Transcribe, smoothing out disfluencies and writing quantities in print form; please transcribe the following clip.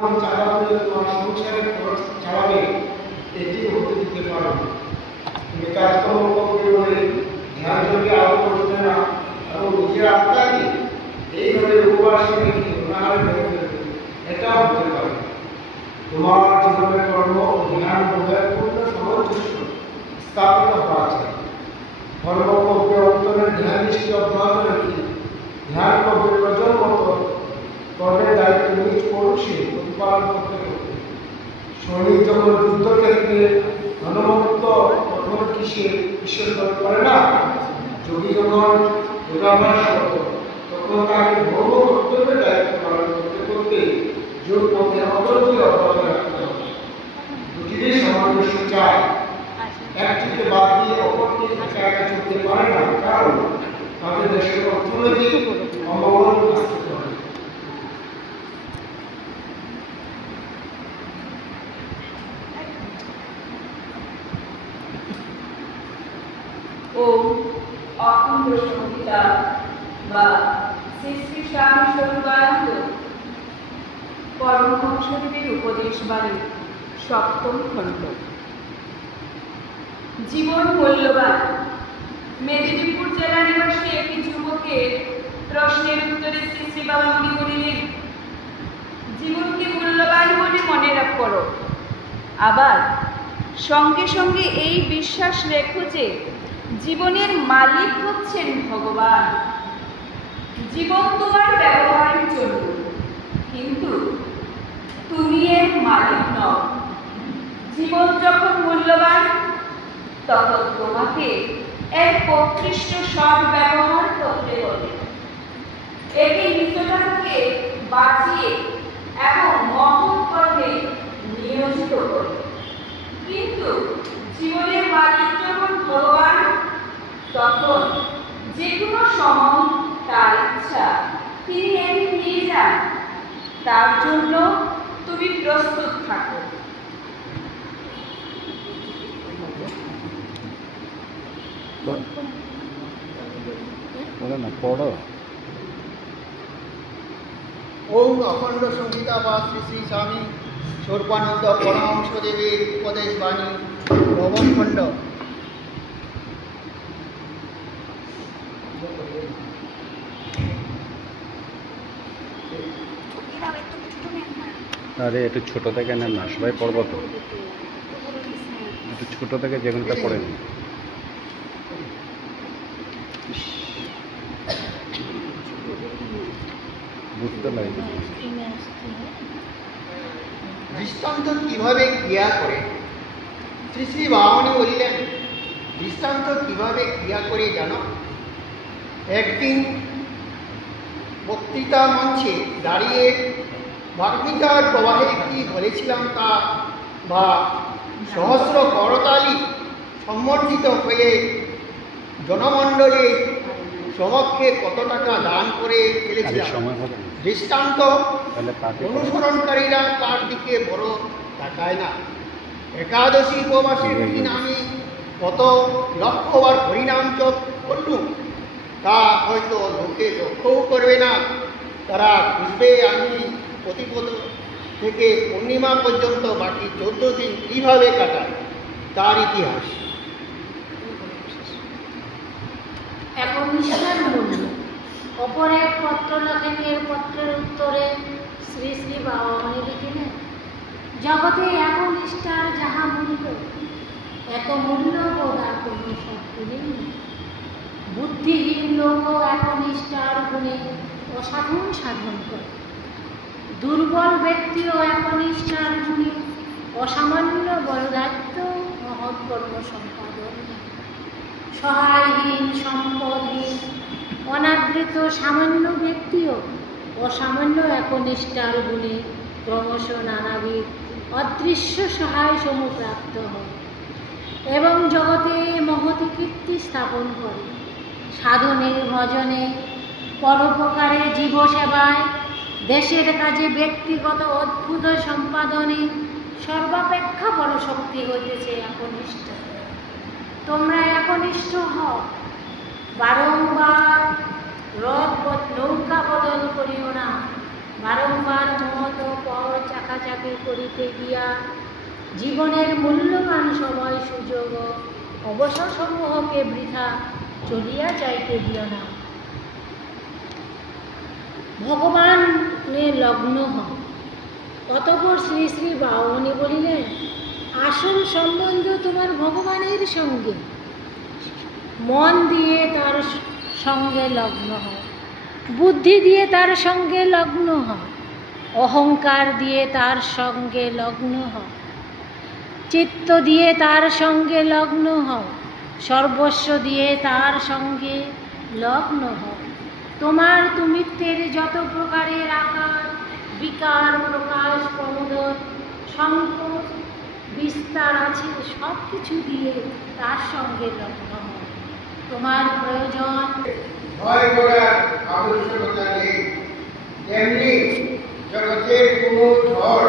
চালাবে, তোমার সংসারের খরচ চালাবে, এটি হতে দিতে পারো। তুমি কাজকর্ম করবে বলে ধ্যান যোগে আরো করবে না, এবং নিজের আত্মাকে এইভাবে উপবাসী রেখে অনাহারে ভেঙে ফেলবে, এটাও হতে পারে। তোমার জীবনের কর্ম ও ধ্যান বোধের পূর্ণ সামঞ্জস্য স্থাপিত হওয়া চাই। কর্মকর্মে অন্তরের ধ্যান দৃষ্টি অব্যাহত রেখে ধ্যান কর্মের প্রয়োজন মতো কর্মের দায়িত্ব নিজ পুরুষে প্রতিপালন করতে করতে সৈনিক যখন যুদ্ধক্ষেত্রে হনুমন্ত কখনো ঈশ্বর করে না, যোগী যখন যোগাভ্যাস করত তখন তাকে ধর্ম কর্তব্যের দায়িত্ব পালন করতে করতে যোগ পথে অগ্রগতি অব্যাহত রাখতে হবে। দুটিরই সামঞ্জস্য চাই, একটিকে বাদ দিয়ে অপরটি একা একা চলতে পারে না, কারণ তাদের দেশের অর্থনৈতিক অমঙ্গল আসতে পারে। ও অখণ্ড সংহিতা বা শ্রী শ্রী স্বামী স্বরূপানন্দ পরমহংসদেবের উপদেশ বাণী সপ্তম খণ্ড। জীবন মূল্যবান। মেদিনীপুর জেলা নিবাসী একটি যুবকের প্রশ্নের উত্তরে শ্রী শ্রী বাবামণি বলিলেন, জীবনকে মূল্যবান বলে মনে করো, আবার সঙ্গে সঙ্গে এই বিশ্বাস রেখো যে জীবনের মালিক হচ্ছেন ভগবান। জীবন তোমার ব্যবহারের জন্য, কিন্তু তুমি এর মালিক নও। জীবন যখন মূল্যবান তখন তোমাকে এর প্রকৃষ্ট সৎ ব্যবহার করতে হবে, একে নিজটা থেকে বাঁচিয়ে এবং মহৎ কর্মে নিয়োজিত করবে। কিন্তু জীবনের মালিক যখন ভগবান, তখন যে কোনো সময় তার ইচ্ছা তিনি এনে নিয়ে যান, তার জন্য তুমি প্রস্তুত থাকো। ওম অখণ্ড সংহিতা বা শ্রী শ্রী স্বামী স্বরূপানন্দ পরমহংসদেবের উপদেশ বাণী নবম খণ্ড। আরে একটু ছোট থেকে নেন না, সবাই পড়বো তো, একটু ছোট থেকে যেগুলোটা পড়েন। বুঝতে লাগে দৃষ্টান্ত কিভাবে ক্রিয়া করে। শ্রী শ্রী বাবামণি বললেন, দৃষ্টান্ত কিভাবে ক্রিয়া করে জানো? একদিন বক্তৃতা মঞ্চে দাঁড়িয়ে বাগ্মিতার প্রবাহে কি বলেছিলাম তা বা সহস্র করতালি সম্বর্ধিত হয়ে জনমণ্ডলীর সমক্ষে কত টাকা দান করে ফেলেছিলাম। দৃষ্টান্ত অনুসরণকারীরা তার দিকে বড় তাকায় না। একাদশী উপবাসের দিন আমি কত লক্ষবার হরিনাম জপ করলুম, তা হয়তো লোকে লক্ষ্যও করবে না। তারা বুঝবে আমি প্রতিপদ থেকে পূর্ণিমা পর্যন্ত বাকি 14 দিন কীভাবে কাটাই, তার ইতিহাস। একনিষ্ঠার মূল্য। অপর এক পত্র লেখেন, এর পত্রের উত্তরে শ্রী শ্রী বাবামণি লিখিলেন, জগতে একনিষ্ঠার যাহা মূল্য, এত মূল্য বোধার কোনো শব্দ নেই। বুদ্ধিহীন লোক একনিষ্ঠার গুণে অসাধন সাধন করে, দুর্বল ব্যক্তিও একনিষ্ঠার গুণে অসামান্য বরদায়িত্ব মহৎ কর্ম সম্পাদন। সহায়হীন সম্পদহীন অনাদৃত সামান্য ব্যক্তিও অসামান্য একনিষ্ঠার গুণে ক্রমশ নানাবিধ অদৃশ্য সহায় সমূহ প্রাপ্ত হয় এবং জগতে মহতি কীর্তি স্থাপন করে। সাধনে ভজনে পরোপকারে জীবসেবায় দেশের কাজে ব্যক্তিগত অদ্ভুত সম্পাদনে সর্বাপেক্ষা বড় শক্তি হইতেছে একনিষ্ঠ। তোমরা একনিষ্ঠ হও, বারংবার নৌকা বদল করিও না, বারংবার মহৎ পথ চাকা চাকরি করিতে গিয়া জীবনের মূল্যবান সময় সুযোগ অবসর সমূহকে বৃথা চলিয়া যাইতে দিও না। ভগবানে লগ্ন হও। অতঃপর শ্রী শ্রী বামুনি বলিলেন, আসল সম্বন্ধ তোমার ভগবানের সঙ্গে। মন দিয়ে তার সঙ্গে লগ্ন হও, বুদ্ধি দিয়ে তার সঙ্গে লগ্ন হও, অহংকার দিয়ে তার সঙ্গে লগ্ন হও, চিত্ত দিয়ে তার সঙ্গে লগ্ন হও, সর্বস্ব দিয়ে তার সঙ্গে লগ্ন হও। তোমার তুমিত্বের যত প্রকারের আকার বিকার প্রকাশ প্রমোদন সংকোচ বিস্তার আছে সব কিছু দিয়ে তার সঙ্গে লগ্ন হও। তোমার প্রয়োজন ভয় করার আবশ্যকতা নেই। তেমনি জগতের কোনো ঝড়